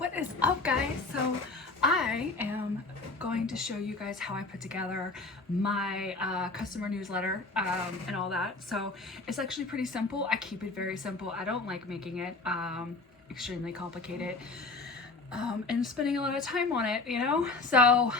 What is up, guys? So I am going to show you guys how I put together my customer newsletter and all that. So it's actually pretty simple. I keep it very simple. I don't like making it extremely complicated and spending a lot of time on it, you know? So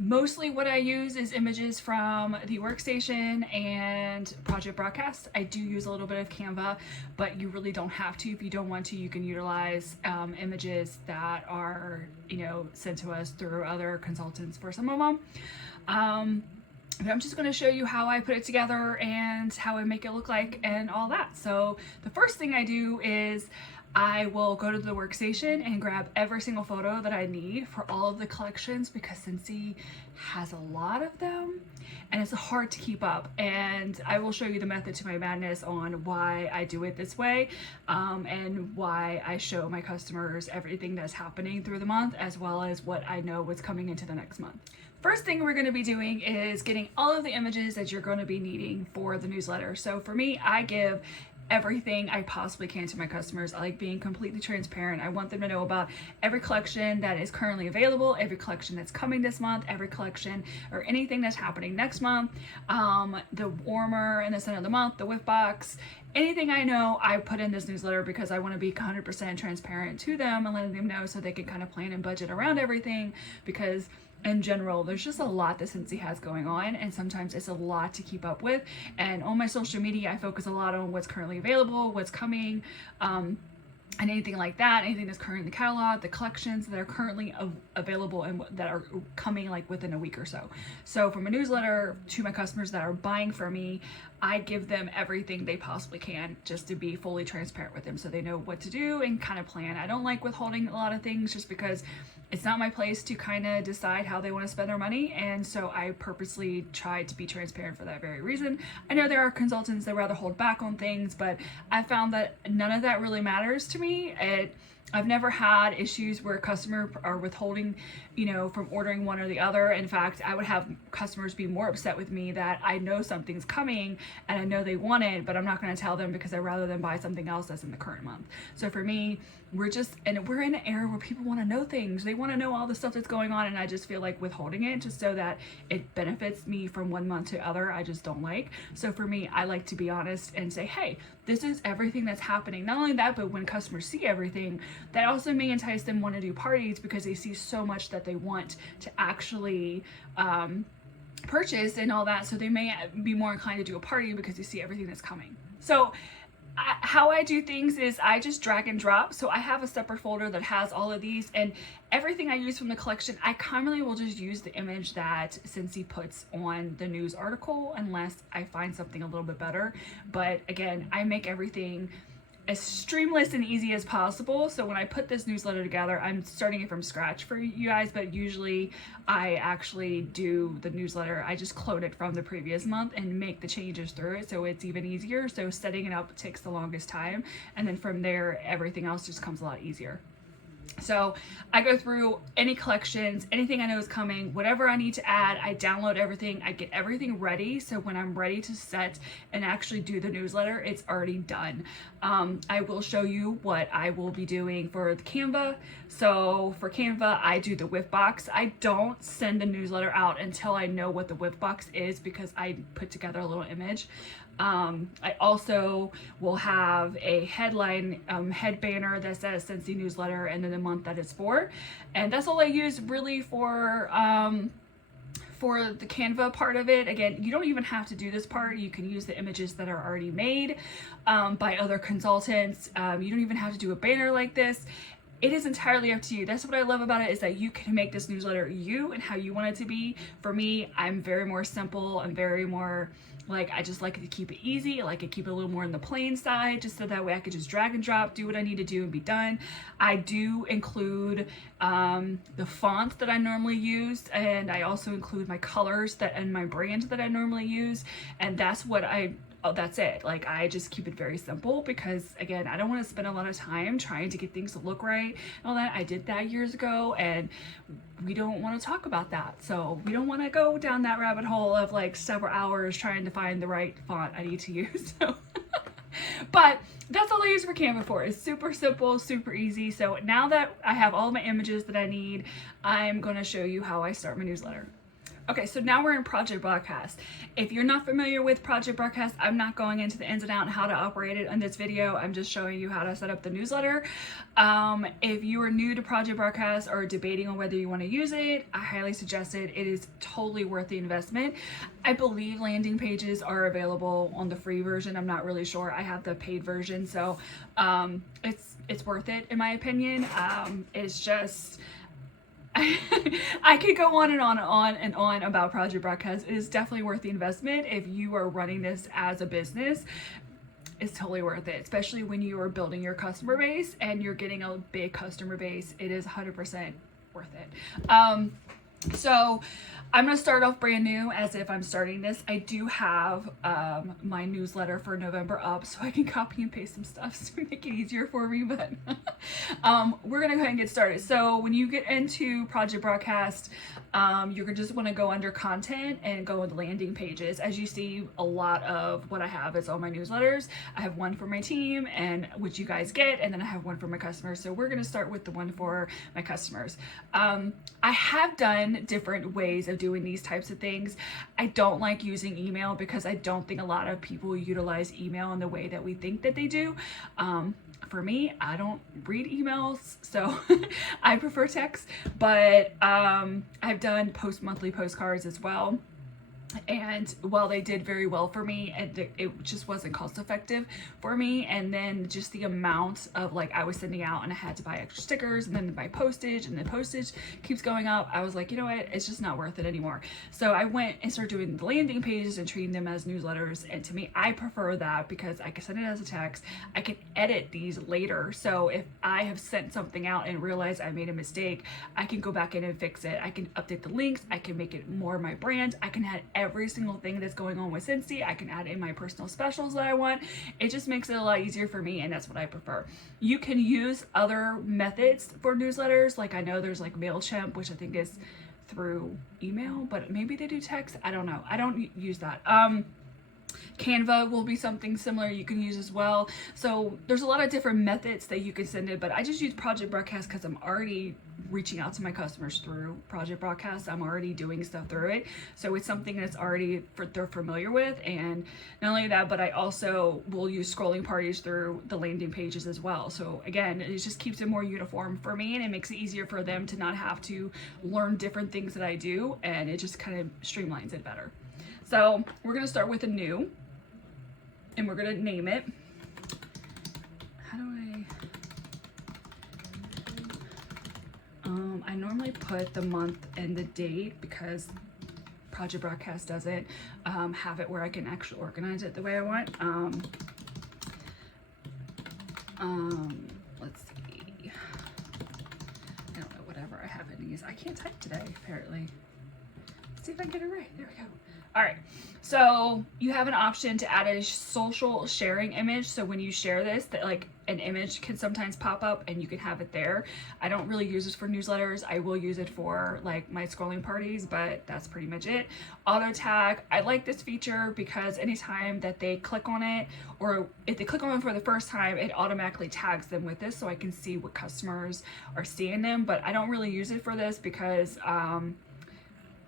mostly what I use is images from the Workstation and Project Broadcast. I do use a little bit of Canva, but you really don't have to. If you don't want to, you can utilize images that are, sent to us through other consultants for some of them. But I'm just going to show you how I put it together and how I make it look like and all that. So the first thing I do is I will go to the Workstation and grab every single photo that I need for all of the collections because Scentsy has a lot of them and it's hard to keep up. And I will show you the method to my madness on why I do it this way and why I show my customers everything that's happening through the month as well as what I know what's coming into the next month. First thing we're going to be doing is getting all of the images that you're going to be needing for the newsletter. So for me, I give everything I possibly can to my customers. I like being completely transparent. I want them to know about every collection that is currently available, every collection that's coming this month, every collection or anything that's happening next month, the warmer in the center of the month, the whiff box, anything I know I put in this newsletter because I want to be 100% transparent to them and letting them know so they can kind of plan and budget around everything because in general, there's just a lot that Scentsy has going on and sometimes it's a lot to keep up with. And on my social media, I focus a lot on what's currently available, what's coming, and anything like that, anything that's currently in the catalog, the collections that are currently available and that are coming like within a week or so. So from a newsletter to my customers that are buying from me, I give them everything they possibly can just to be fully transparent with them so they know what to do and kind of plan. I don't like withholding a lot of things just because it's not my place to kind of decide how they want to spend their money, and so I purposely try to be transparent for that very reason. I know there are consultants that rather hold back on things, but I found that none of that really matters to me. I've never had issues where customers are withholding, from ordering one or the other. In fact, I would have customers be more upset with me that I know something's coming and I know they want it, but I'm not going to tell them because I'd rather them buy something else that's in the current month. So for me, we're in an era where people want to know things. They want to know all the stuff that's going on, and I just feel like withholding it just so that it benefits me from one month to other, I just don't like. So for me, I like to be honest and say, hey, this is everything that's happening. Not only that, but when customers see everything, that also may entice them want to do parties because they see so much that they want to actually purchase and all that. So they may be more inclined to do a party because they see everything that's coming. So how I do things is I just drag and drop. So I have a separate folder that has all of these, and everything I use from the collection, I commonly will just use the image that Scentsy puts on the news article unless I find something a little bit better. But again, I make everything as streamless and easy as possible. So when I put this newsletter together, I'm starting it from scratch for you guys, but usually I actually do the newsletter. I just clone it from the previous month and make the changes through it so it's even easier. So setting it up takes the longest time. And then from there, everything else just comes a lot easier. So I go through any collections, anything I know is coming, whatever I need to add, I download everything, I get everything ready. So when I'm ready to set and actually do the newsletter, it's already done. I will show you what I will be doing for the Canva. So for Canva, I do the whiff box. I don't send the newsletter out until I know what the whiff box is because I put together a little image. I also will have a headline, head banner that says Scentsy newsletter and then the month that it's for. And that's all I use really for the Canva part of it. Again, you don't even have to do this part. You can use the images that are already made by other consultants. You don't even have to do a banner like this. It is entirely up to you. That's what I love about it, is that you can make this newsletter you and how you want it to be. For me, I'm very more simple. I'm very more like, I just like to keep it easy. I like to keep it a little more on the plain side, just so that way I could just drag and drop, do what I need to do and be done. I do include the font that I normally use, and I also include my colors and my brand that I normally use. And that's what that's it. Like, I just keep it very simple because, again, I don't want to spend a lot of time trying to get things to look right and all that. I did that years ago, and we don't want to talk about that. So we don't want to go down that rabbit hole of like several hours trying to find the right font I need to use. So But that's all I use for Canva for. It's super simple, super easy. So now that I have all my images that I need, I'm going to show you how I start my newsletter. Okay, so now we're in Project Broadcast. If you're not familiar with Project Broadcast, I'm not going into the ins and outs and how to operate it in this video. I'm just showing you how to set up the newsletter. If you are new to Project Broadcast or debating on whether you want to use it, I highly suggest it. It is totally worth the investment. I believe landing pages are available on the free version. I'm not really sure. I have the paid version, so it's worth it in my opinion. It's just I could go on and on and on and on about Project Broadcast. It is definitely worth the investment. If you are running this as a business, it's totally worth it, especially when you are building your customer base and you're getting a big customer base. It is 100% worth it. So I'm going to start off brand new as if I'm starting this. I do have my newsletter for November up, so I can copy and paste some stuff to make it easier for me, but we're going to go ahead and get started. So when you get into Project Broadcast, you're going to just want to go under content and go into landing pages. As you see, a lot of what I have is all my newsletters. I have one for my team, and which you guys get, and then I have one for my customers. So we're going to start with the one for my customers. I have done different ways of doing these types of things. I don't like using email because I don't think a lot of people utilize email in the way that we think that they do. For me, I don't read emails, so I prefer text, but I've done monthly postcards as well. And while they did very well for me, it just wasn't cost effective for me. And then just the amount of like I was sending out, and I had to buy extra stickers and then buy postage, and the postage keeps going up. I was like, you know what, it's just not worth it anymore. So I went and started doing the landing pages and treating them as newsletters. And to me, I prefer that because I can send it as a text. I can edit these later. So if I have sent something out and realize I made a mistake, I can go back in and fix it. I can update the links. I can make it more my brand. I can add every single thing that's going on with Scentsy. I can add in my personal specials that I want. It just makes it a lot easier for me, and that's what I prefer. You can use other methods for newsletters. Like I know there's like MailChimp, which I think is through email, but maybe they do text. I don't know. I don't use that. Canva will be something similar you can use as well. So there's a lot of different methods that you can send it, but I just use Project Broadcast because I'm already reaching out to my customers through Project Broadcast. I'm already doing stuff through it. So it's something that's already they're familiar with. And not only that, but I also will use scrolling parties through the landing pages as well. So again, it just keeps it more uniform for me, and it makes it easier for them to not have to learn different things that I do, and it just kind of streamlines it better. So we're going to start with a new, and we're going to name it. How do I normally put the month and the date because Project Broadcast doesn't have it where I can actually organize it the way I want. Let's see. I don't know, whatever I have in these. I can't type today, apparently. Let's see if I can get it right. There we go. All right, so you have an option to add a social sharing image. So when you share this, that like an image can sometimes pop up and you can have it there. I don't really use this for newsletters. I will use it for like my scrolling parties, but that's pretty much it. Auto tag. I like this feature because anytime that they click on it, or if they click on it for the first time, it automatically tags them with this so I can see what customers are seeing them. But I don't really use it for this because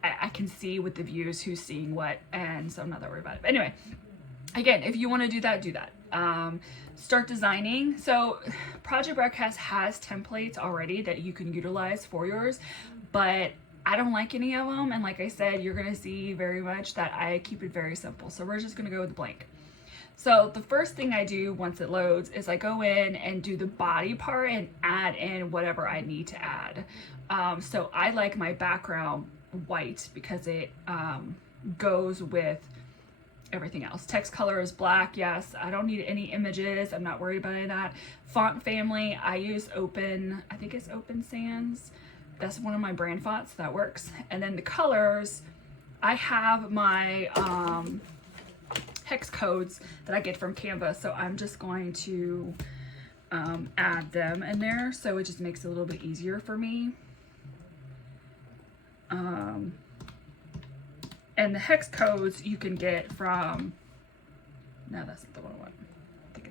I can see with the views who's seeing what, and so I'm not that worried about it. But anyway, again, if you want to do that, do that. Start designing. So Project Broadcast has templates already that you can utilize for yours, but I don't like any of them. And like I said, you're going to see very much that I keep it very simple. So we're just going to go with blank. So the first thing I do once it loads is I go in and do the body part and add in whatever I need to add. So I like my background white because it goes with everything else. Text color is black. Yes, I don't need any images. I'm not worried about any of that. Font family, I use Open, I think it's Open Sans. That's one of my brand fonts, that works. And then the colors, I have my hex codes that I get from Canva, so I'm just going to add them in there, so it just makes it a little bit easier for me. And the hex codes you can get from, no, that's not the one I want. I think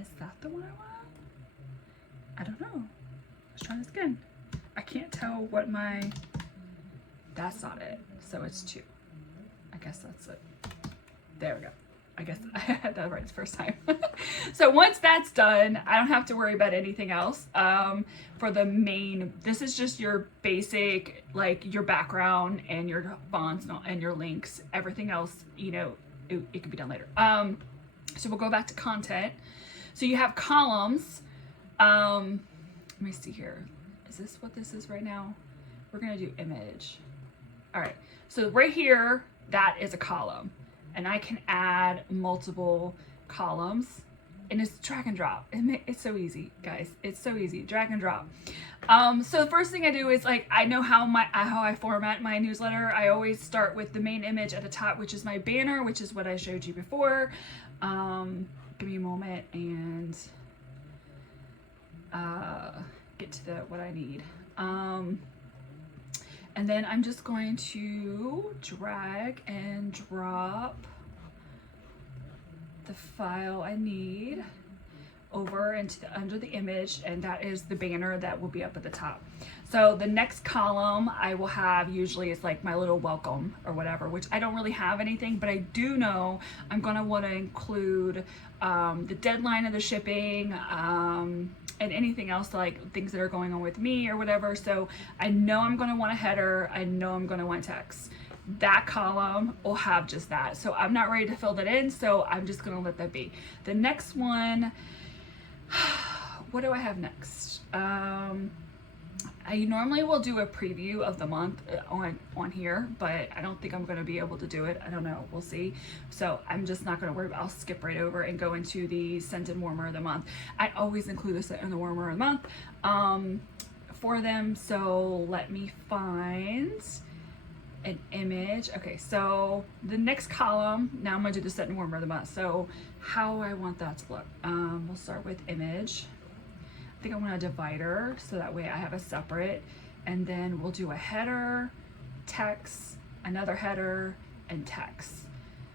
Is that the one I want? I don't know. Let's try this again. I can't tell what my, that's not it. So it's 2. I guess that's it. There we go. I guess I had that right the first time. So once that's done, I don't have to worry about anything else. For the main, this is just your basic, like your background and your fonts and your links. Everything else, you know, it can be done later. So we'll go back to content. So you have columns. Let me see here. Is this what this is right now? We're gonna do image. All right, so right here, that is a column. And I can add multiple columns, and it's drag and drop. It's so easy, guys. It's so easy, drag and drop. So the first thing I do is, like, I know how I format my newsletter. I always start with the main image at the top, which is my banner, which is what I showed you before. Give me a moment and get to what I need. And then I'm just going to drag and drop the file I need over into under the image, and that is the banner that will be up at the top. So the next column I will have usually is like my little welcome or whatever, which I don't really have anything, but I do know I'm gonna want to include the deadline of the shipping, and anything else, like things that are going on with me or whatever. So I know I'm going to want a header. I know I'm going to want text. That column will have just that. So I'm not ready to fill that in, so I'm just going to let that be. The next one, what do I have next? I normally will do a preview of the month on here, but I don't think I'm going to be able to do it. I don't know. We'll see. So I'm just not going to worry. I'll skip right over and go into the scent and warmer of the month. I always include the scent and the warmer of the month for them. So let me find an image. Okay, so the next column, now I'm going to do the scent and warmer of the month. So how I want that to look. We'll start with image. I think I want a divider so that way I have a separate, and then we'll do a header, text, another header, and text.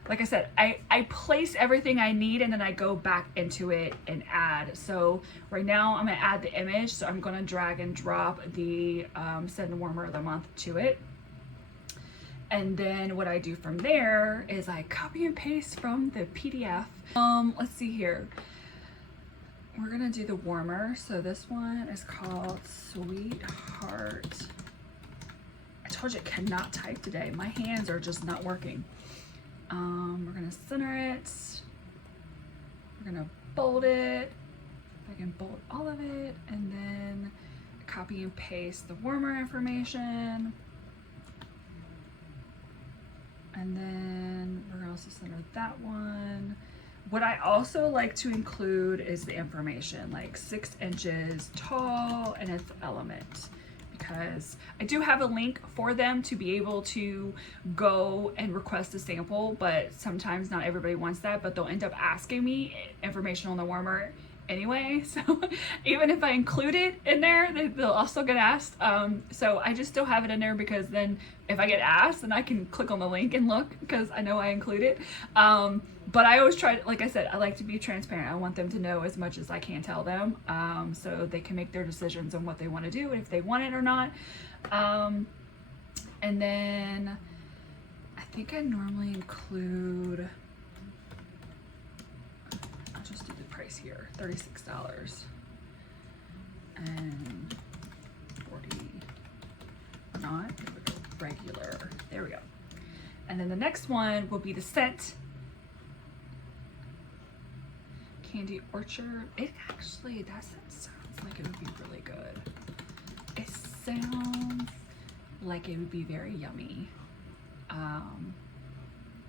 Like I said, I place everything I need and then I go back into it and add. So right now I'm gonna add the image, so I'm gonna drag and drop the scent and warmer of the month to it. And then what I do from there is I copy and paste from the PDF. Let's see here. We're gonna do the warmer. So this one is called Sweetheart. I told you I cannot type today. My hands are just not working. We're gonna center it. We're gonna bold it. I can bold all of it, and then copy and paste the warmer information. And then we're gonna also center that one. What I also like to include is the information, like 6 inches tall and its element, because I do have a link for them to be able to go and request a sample, but sometimes not everybody wants that, but they'll end up asking me information on the warmer anyway. So even if I include it in there, they'll also get asked. So I just still have it in there because then if I get asked, then I can click on the link and look because I know I include it. But I always try, like I said, I like to be transparent. I want them to know as much as I can tell them, so they can make their decisions on what they want to do and if they want it or not. And then I think I normally include, I'll just do the price here, $36 and 40, not, regular, there we go. And then the next one will be the scent. Candy Orchard. It actually, that sounds like it would be really good. It sounds like it would be very yummy.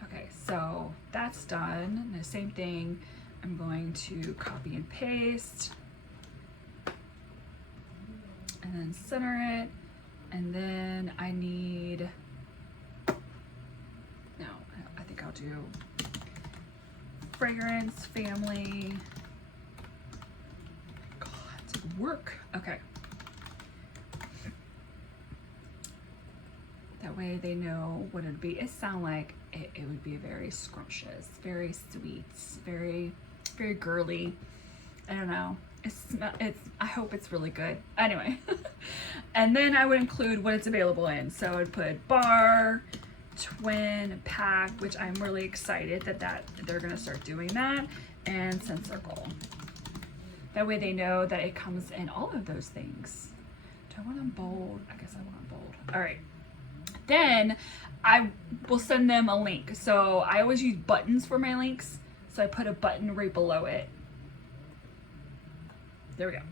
Okay, so that's done. And the same thing, I'm going to copy and paste and then center it. And then I need, no, I think I'll do fragrance, family. God, work. Okay. That way they know what it'd be. It sounds like it would be very scrumptious, very sweet, very, very girly. I don't know. I hope it's really good. Anyway. And then I would include what it's available in. So I would put bar, twin, pack, which I'm really excited that they're gonna start doing that, and scent circle. That way they know that it comes in all of those things. Do I want them bold? I guess I want them bold. All right. Then I will send them a link. So I always use buttons for my links. So I put a button right below it. There we go.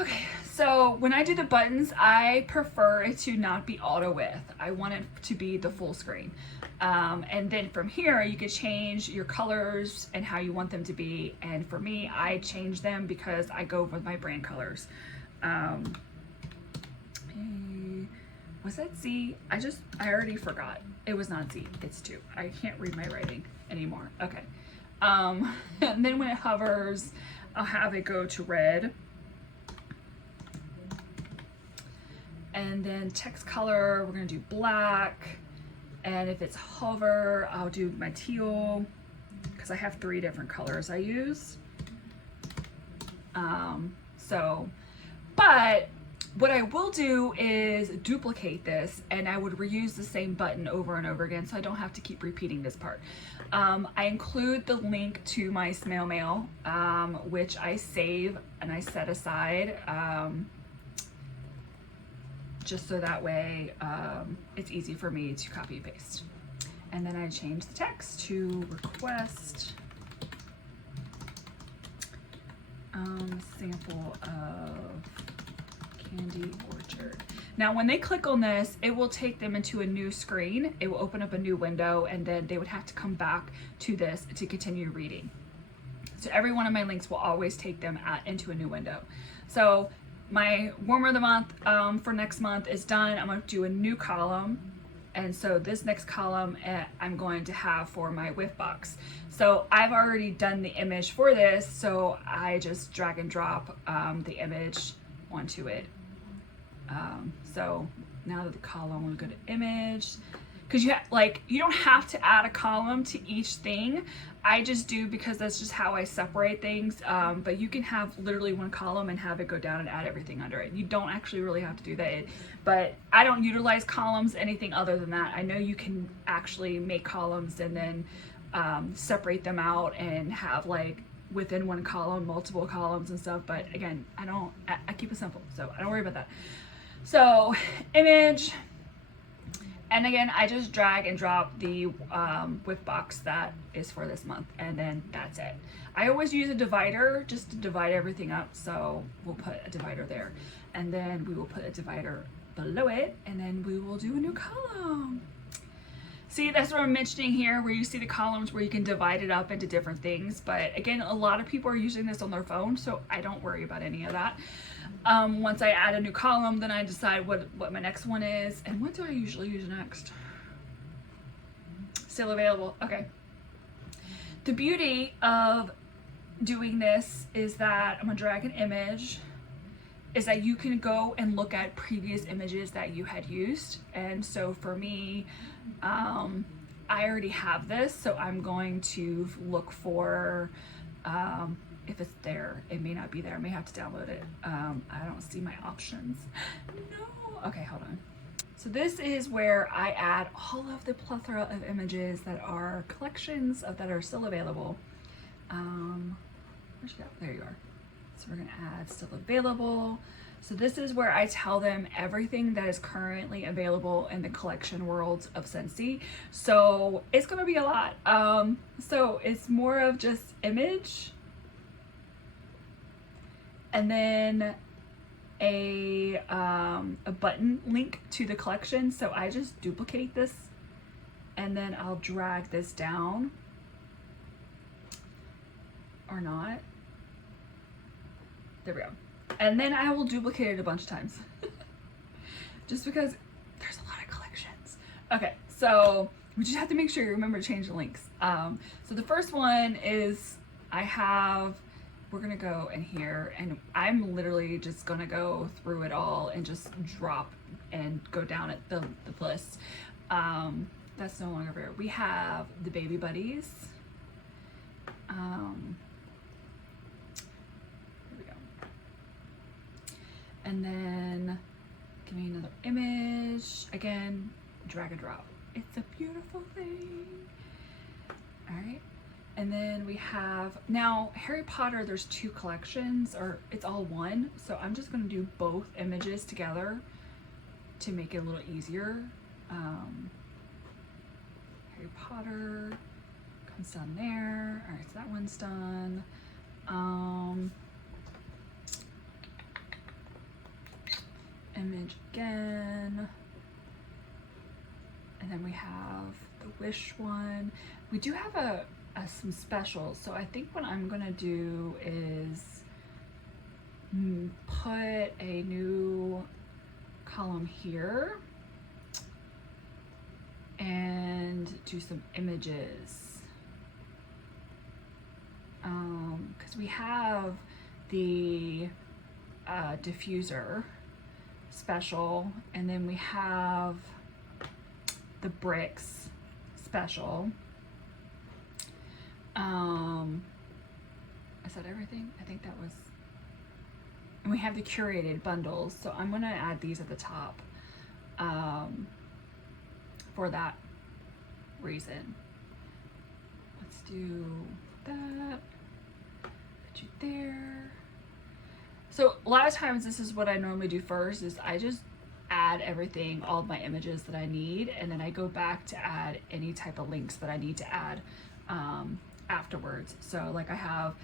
Okay, so when I do the buttons, I prefer it to not be auto width. I want it to be the full screen. And then from here, you can change your colors and how you want them to be. And for me, I change them because I go with my brand colors. Was that Z? I already forgot. It was not Z, it's 2. I can't read my writing anymore. Okay. And then when it hovers, I'll have it go to red. And then text color, we're gonna do black. And if it's hover, I'll do my teal, because I have 3 different colors I use. But what I will do is duplicate this, and I would reuse the same button over and over again, so I don't have to keep repeating this part. I include the link to my snail mail, which I save and I set aside, just so that way it's easy for me to copy and paste. And then I change the text to request sample of Candy Orchard. Now when they click on this, it will take them into a new screen. It will open up a new window, and then they would have to come back to this to continue reading. So every one of my links will always take them into a new window. So my warmer of the month for next month is done. I'm going to do a new column. And so this next column I'm going to have for my whiff box. So I've already done the image for this, so I just drag and drop the image onto it. So now that the column, we'll go to image, because you don't have to add a column to each thing. I just do because that's just how I separate things. But you can have literally one column and have it go down and add everything under it. You don't actually really have to do that. But I don't utilize columns, anything other than that. I know you can actually make columns and then separate them out and have like within one column, multiple columns and stuff. But again, I keep it simple, so I don't worry about that. So image, and again, I just drag and drop the whiff box that is for this month, and then that's it. I always use a divider just to divide everything up, so we'll put a divider there, and then we will put a divider below it, and then we will do a new column. See, that's what I'm mentioning here, where you see the columns where you can divide it up into different things. But again, a lot of people are using this on their phone, so I don't worry about any of that. Once I add a new column, then I decide what my next one is. And what do I usually use next? Still available. Okay. The beauty of doing this is that I'm gonna drag an image, is that you can go and look at previous images that you had used. And so for me, I already have this, so I'm going to look for if it's there. It may not be there. I may have to download it. I don't see my options. No. Okay, hold on. So this is where I add all of the plethora of images that are collections that are still available. Where'd you go? There you are. So we're gonna add still available. So this is where I tell them everything that is currently available in the collection worlds of Scentsy. So it's gonna be a lot. So it's more of just image, and then a button link to the collection. So I just duplicate this, and then I'll drag this down, or not. There we go. And then I will duplicate it a bunch of times just because there's a lot of collections. Okay, so we just have to make sure you remember to change the links. So the first one is we're gonna go in here, and I'm literally just gonna go through it all and just drop and go down at the list. That's no longer there. We have the Baby Buddies. again, drag and drop. It's a beautiful thing. All right. And then we have, now Harry Potter, there's 2 collections, or it's all one. So I'm just gonna do both images together to make it a little easier. Harry Potter comes down there. All right, so that one's done. Image again. And then we have the Wish one. We do have some specials. So I think what I'm gonna do is put a new column here and do some images. Because we have the diffuser special, and then we have the bricks special. Is that everything? I think that was, and we have the curated bundles, so I'm gonna add these at the top for that reason. Let's do that, put you there. So a lot of times this is what I normally do first, is I just add everything, all of my images that I need, and then I go back to add any type of links that I need to add afterwards. So like I'm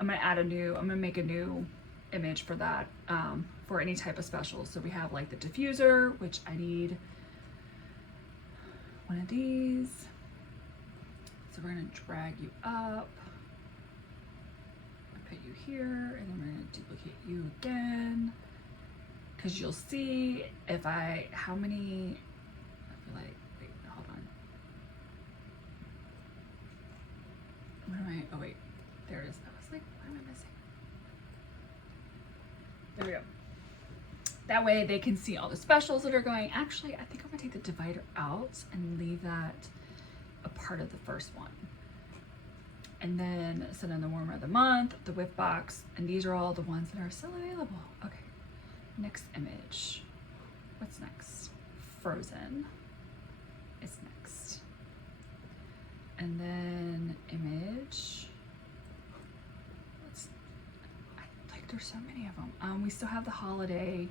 gonna make a new image for that, for any type of special. So we have like the diffuser, which I need one of these. So we're gonna drag you up, put you here, and then we're gonna duplicate you again. Because you'll see if how many, I feel like, wait, hold on. Oh wait, there it is. I was like, what am I missing? There we go. That way they can see all the specials that are going. Actually, I think I'm gonna take the divider out and leave that a part of the first one. And then send in the warmer of the month, the whip box, and these are all the ones that are still available. Okay. Next image. What's next? Frozen is next. And then image. There's so many of them. We still have the holiday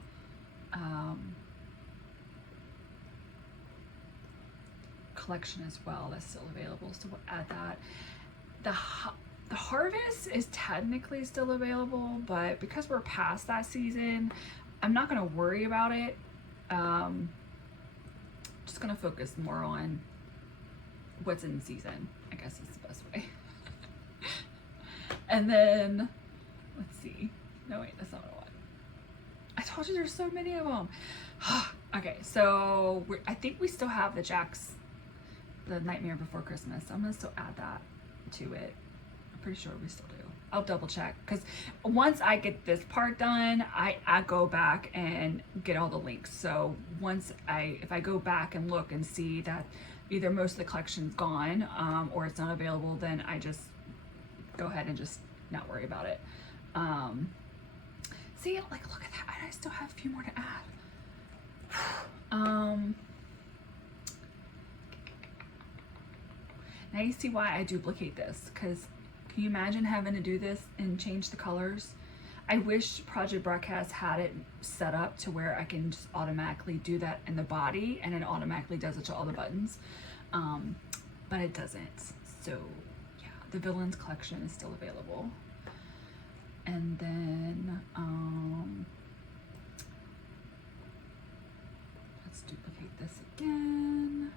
collection as well that's still available. So we'll add that. The harvest is technically still available, but because we're past that season, I'm not going to worry about it. Just going to focus more on what's in season, I guess is the best way. And then, let's see. No, wait, that's not what I want. I told you there's so many of them. Okay, so I think we still have the the Nightmare Before Christmas. I'm going to still add that to it. I'm pretty sure we still do. I'll double check, because once I get this part done, I go back and get all the links. So if I go back and look and see that either most of the collection's gone or it's not available, then I just go ahead and just not worry about it. See, like, look at that. I still have a few more to add. Now you see why I duplicate this, because can you imagine having to do this and change the colors? I wish Project Broadcast had it set up to where I can just automatically do that in the body, and it automatically does it to all the buttons, but it doesn't. So yeah, the Villains collection is still available. And then let's duplicate this again.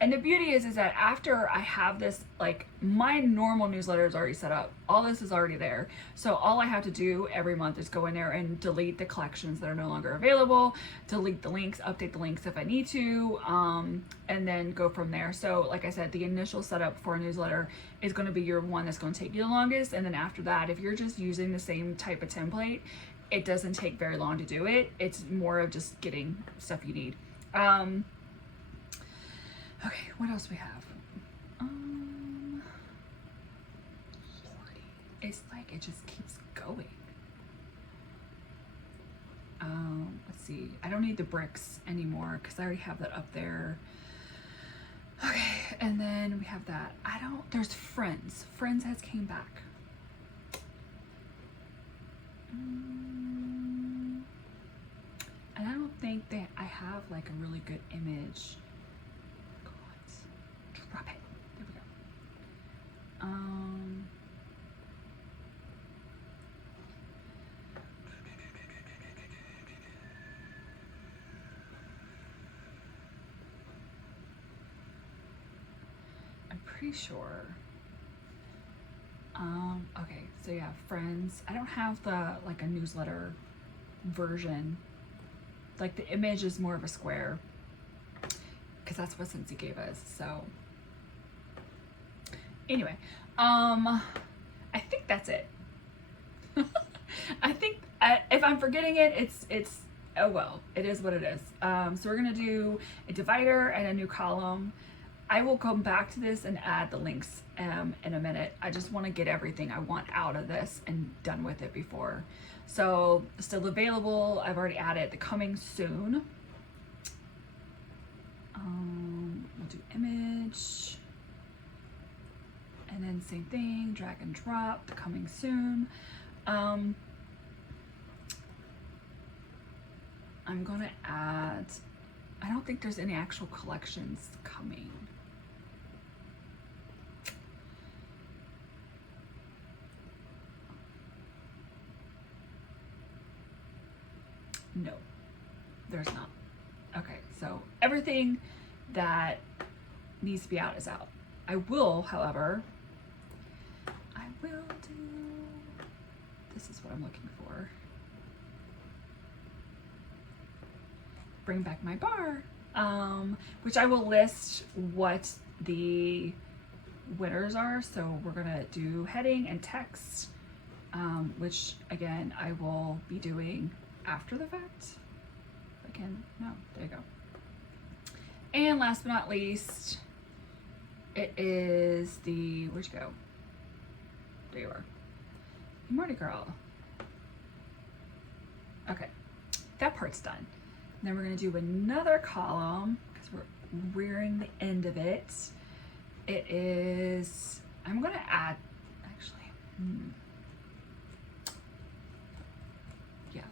And the beauty is that after I have this, like, my normal newsletter is already set up. All this is already there. So all I have to do every month is go in there and delete the collections that are no longer available, delete the links, update the links if I need to, and then go from there. So like I said, the initial setup for a newsletter is going to be your one that's going to take you the longest. And then after that, if you're just using the same type of template, it doesn't take very long to do it. It's more of just getting stuff you need. Okay, what else we have? Lordy, it's like it just keeps going. Let's see, I don't need the bricks anymore because I already have that up there. Okay, and then we have that. There's Friends. Friends has came back. And I don't think that I have like a really good image. God, drop it. There we go. I'm pretty sure. Okay, so yeah, Friends. I don't have the like a newsletter version. Like the image is more of a square because that's what Scentsy gave us. So anyway, I think that's it. I think if I'm forgetting it, it's oh well, it is what it is. So we're gonna do a divider and a new column. I will come back to this and add the links in a minute. I just want to get everything I want out of this and done with it before. So still available. I've already added the coming soon. We'll do image. And then same thing, drag and drop, the coming soon. I'm gonna add, I don't think there's any actual collections coming. No, there's not. Okay, so everything that needs to be out is out. I will, however, do, this is what I'm looking for. Bring back my bar, which I will list what the winners are. So we're gonna do heading and text, which again, I will be doing after the fact. I can, no, there you go. And last but not least, it is the, where'd you go? There you are. You Marty girl. Okay, that part's done. And then we're gonna do another column because we're rearing the end of it. It is, I'm gonna add, actually, yeah,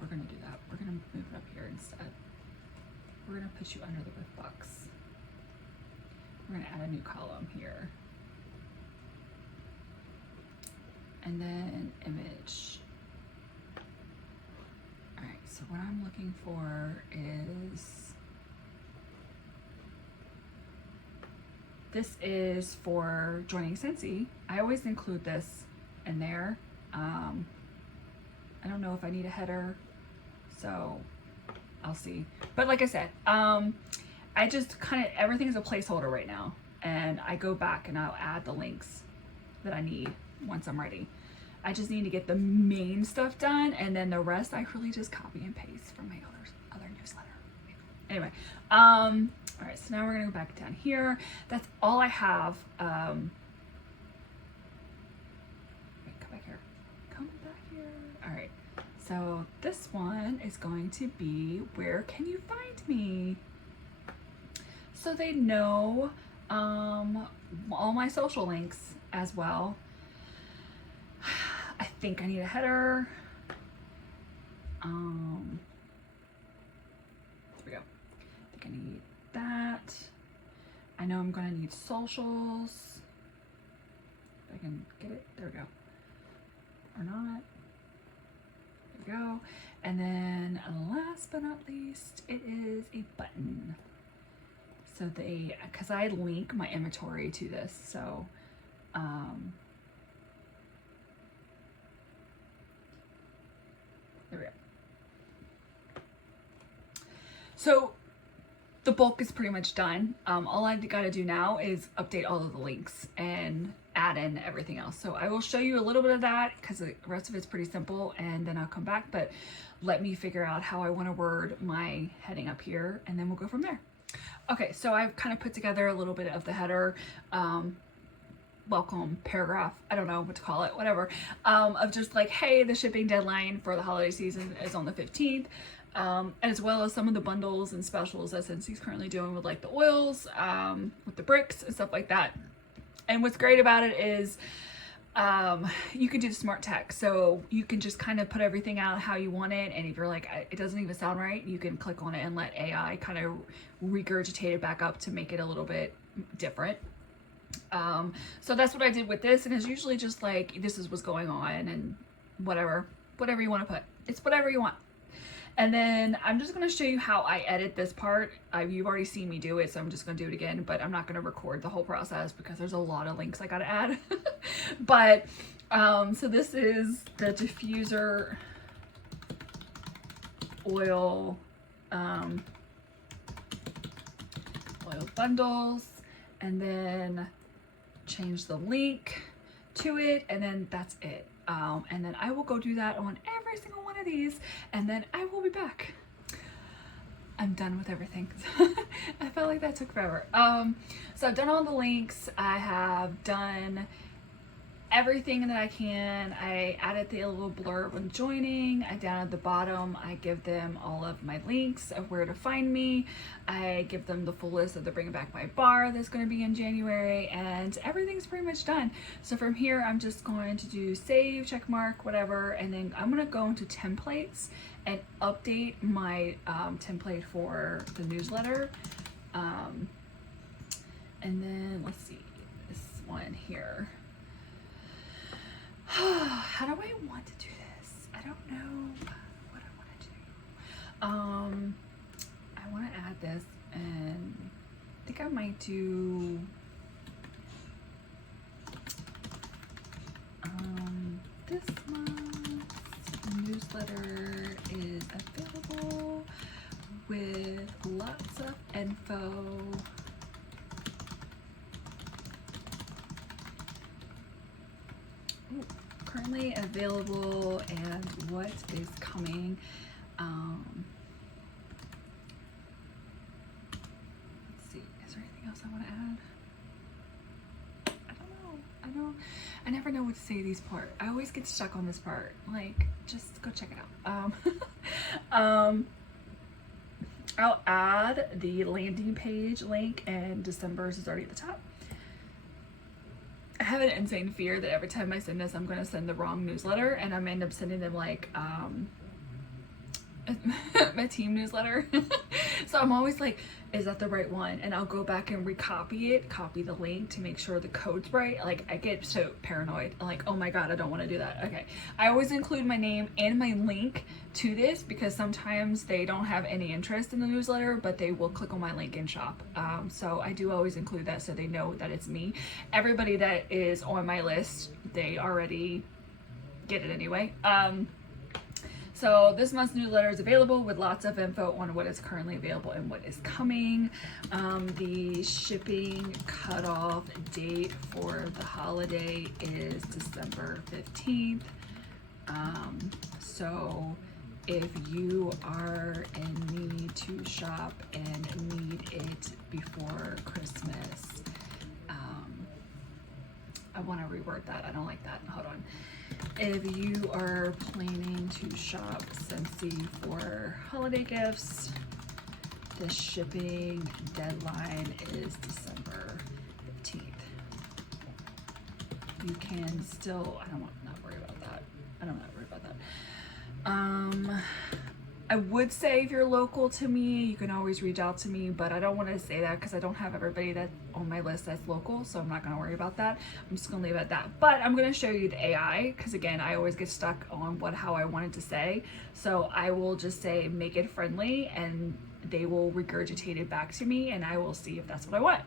we're gonna do that. We're gonna move it up here instead. We're gonna put you under the roof box. We're gonna add a new column here. And then image. All right, so what I'm looking for is, this is for joining Scentsy. I always include this in there. I don't know if I need a header, so I'll see. But like I said, I just kind of, everything's a placeholder right now. And I go back and I'll add the links that I need once I'm ready. I just need to get the main stuff done, and then the rest I really just copy and paste from my other newsletter. Anyway, all right, so now we're gonna go back down here. That's all I have. Wait, come back here. Come back here. All right, so this one is going to be, where can you find me? So they know all my social links as well. I think I need a header. There we go. I think I need that. I know I'm gonna need socials. If I can get it, there we go. Or not. There we go. And then last but not least, it is a button. So because I link my inventory to this, so there we go. So the bulk is pretty much done. All I've got to do now is update all of the links and add in everything else. So I will show you a little bit of that because the rest of it's pretty simple, and then I'll come back, but let me figure out how I want to word my heading up here, and then we'll go from there. Okay, so I've kind of put together a little bit of the header. welcome paragraph, I don't know what to call it, whatever, of just like, hey, the shipping deadline for the holiday season is on the 15th, as well as some of the bundles and specials that Scentsy's currently doing with like the oils, with the bricks and stuff like that. And what's great about it is you can do the smart text, so you can just kind of put everything out how you want it, and if you're like, it doesn't even sound right, you can click on it and let AI kind of regurgitate it back up to make it a little bit different. So that's what I did with this, and it's usually just like, this is what's going on, and whatever you want to put, it's whatever you want. And then I'm just going to show you how I edit this part. You've already seen me do it, so I'm just going to do it again, but I'm not going to record the whole process because there's a lot of links I got to add. But, so this is the diffuser oil, oil bundles, and then change the link to it, and then that's it. And then I will go do that on every single one of these, and then I will be back. I'm done with everything. I felt like that took forever. So I've done all the links. I have done everything that I can. I added the little blurb when joining. I down at the bottom, I give them all of my links of where to find me. I give them the full list of the Bring Back My Bar that's going to be in January, and everything's pretty much done. So from here, I'm just going to do save, check mark, whatever, and then I'm going to go into templates and update my template for the newsletter. And then let's see, this one here. How do I want to do this? I don't know what I want to do. I want to add this, and I think I might do this month's newsletter is available with lots of info. Ooh, currently available and what is coming. Let's see, is there anything else I want to add? I don't know. I never know what to say these part. I always get stuck on this part. Like, just go check it out. I'll add the landing page link, and December's is already at the top. I have an insane fear that every time I send this, I'm going to send the wrong newsletter, and I'm end up sending them like my team newsletter. So I'm always like, is that the right one? And I'll go back and recopy it, copy the link to make sure the code's right. Like, I get so paranoid. I'm like, oh my God, I don't want to do that. Okay. I always include my name and my link to this because sometimes they don't have any interest in the newsletter, but they will click on my link and shop. So I do always include that so they know that it's me. Everybody that is on my list, they already get it anyway. So this month's newsletter is available with lots of info on what is currently available and what is coming. The shipping cutoff date for the holiday is December 15th. So if you are in need to shop and need it before Christmas, I want to reword that. I don't like that. Hold on. If you are planning to shop Scentsy for holiday gifts, the shipping deadline is December 15th. You can still, not worry about that. I don't worry about that. I would say if you're local to me, you can always reach out to me, but I don't want to say that because I don't have everybody that's on my list that's local, so I'm not going to worry about that. I'm just going to leave it at that. But I'm going to show you the AI because, again, I always get stuck on how I wanted to say. So I will just say make it friendly, and they will regurgitate it back to me, and I will see if that's what I want.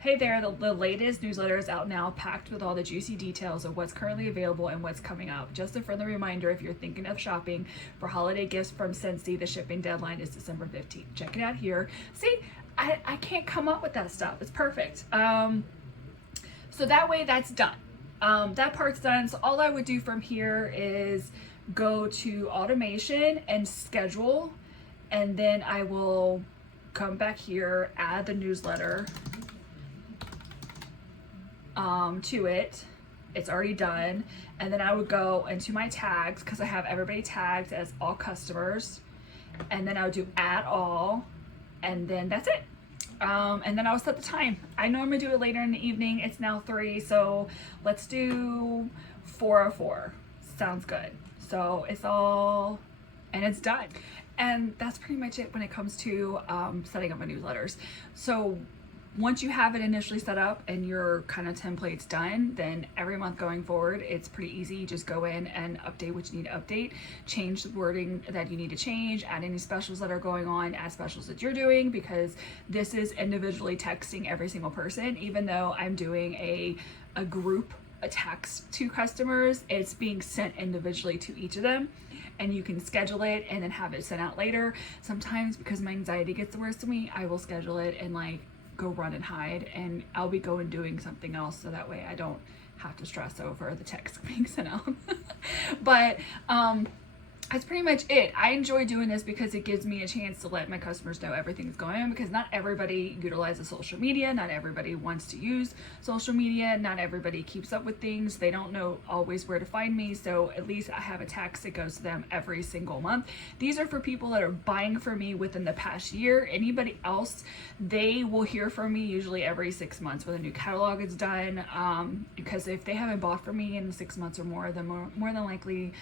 Hey there, the latest newsletter is out now, packed with all the juicy details of what's currently available and what's coming out. Just a friendly reminder, if you're thinking of shopping for holiday gifts from Scentsy, the shipping deadline is December 15th. Check it out here. See, I can't come up with that stuff. It's perfect. So that way that's done. That part's done. So all I would do from here is go to automation and schedule, and then I will come back here, add the newsletter. to it. It's already done. And then I would go into my tags because I have everybody tagged as all customers. And then I would do add all, and then that's it. And then I'll set the time. I normally do it later in the evening. It's now 3, so let's do 4:04. Sounds good. So it's all, and it's done. And that's pretty much it when it comes to setting up my newsletters. So once you have it initially set up and your kind of template's done, then every month going forward, it's pretty easy. You just go in and update what you need to update, change the wording that you need to change, add any specials that are going on, add specials that you're doing, because this is individually texting every single person. Even though I'm doing a group, a text to customers, it's being sent individually to each of them. And you can schedule it and then have it sent out later. Sometimes, because my anxiety gets the worst of me, I will schedule it and like go run and hide, and I'll be going doing something else, so that way I don't have to stress over the text being sent out. But that's pretty much it. I enjoy doing this because it gives me a chance to let my customers know everything's going on, because not everybody utilizes social media, not everybody wants to use social media, not everybody keeps up with things, they don't know always where to find me. So at least I have a text that goes to them every single month. These are for people that are buying from me within the past year. Anybody else, they will hear from me usually every 6 months when a new catalog is done, because if they haven't bought from me in 6 months or more, then more than likely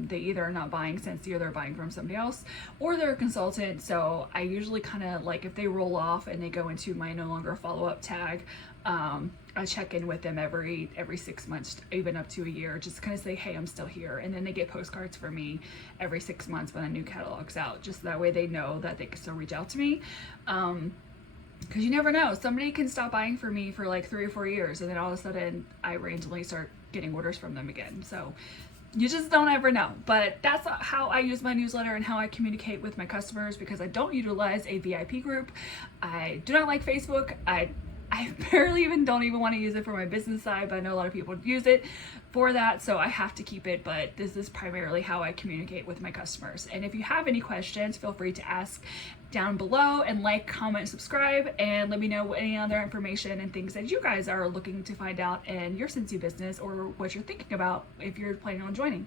they either are not buying Scentsy, or they're buying from somebody else, or they're a consultant. So I usually kind of like, if they roll off and they go into my no longer follow-up tag, I check in with them every 6 months, even up to a year, just kind of say, hey, I'm still here. And then they get postcards from me every 6 months when a new catalog's out, just that way they know that they can still reach out to me. Because you never know, somebody can stop buying from me for like 3 or 4 years, and then all of a sudden I randomly start getting orders from them again. So you just don't ever know. But that's how I use my newsletter and how I communicate with my customers, because I don't utilize a VIP group. I do not like Facebook. I barely don't even want to use it for my business side, but I know a lot of people use it for that, so I have to keep it. But this is primarily how I communicate with my customers. And if you have any questions, feel free to ask down below, and like, comment, subscribe, and let me know any other information and things that you guys are looking to find out in your Scentsy business, or what you're thinking about if you're planning on joining.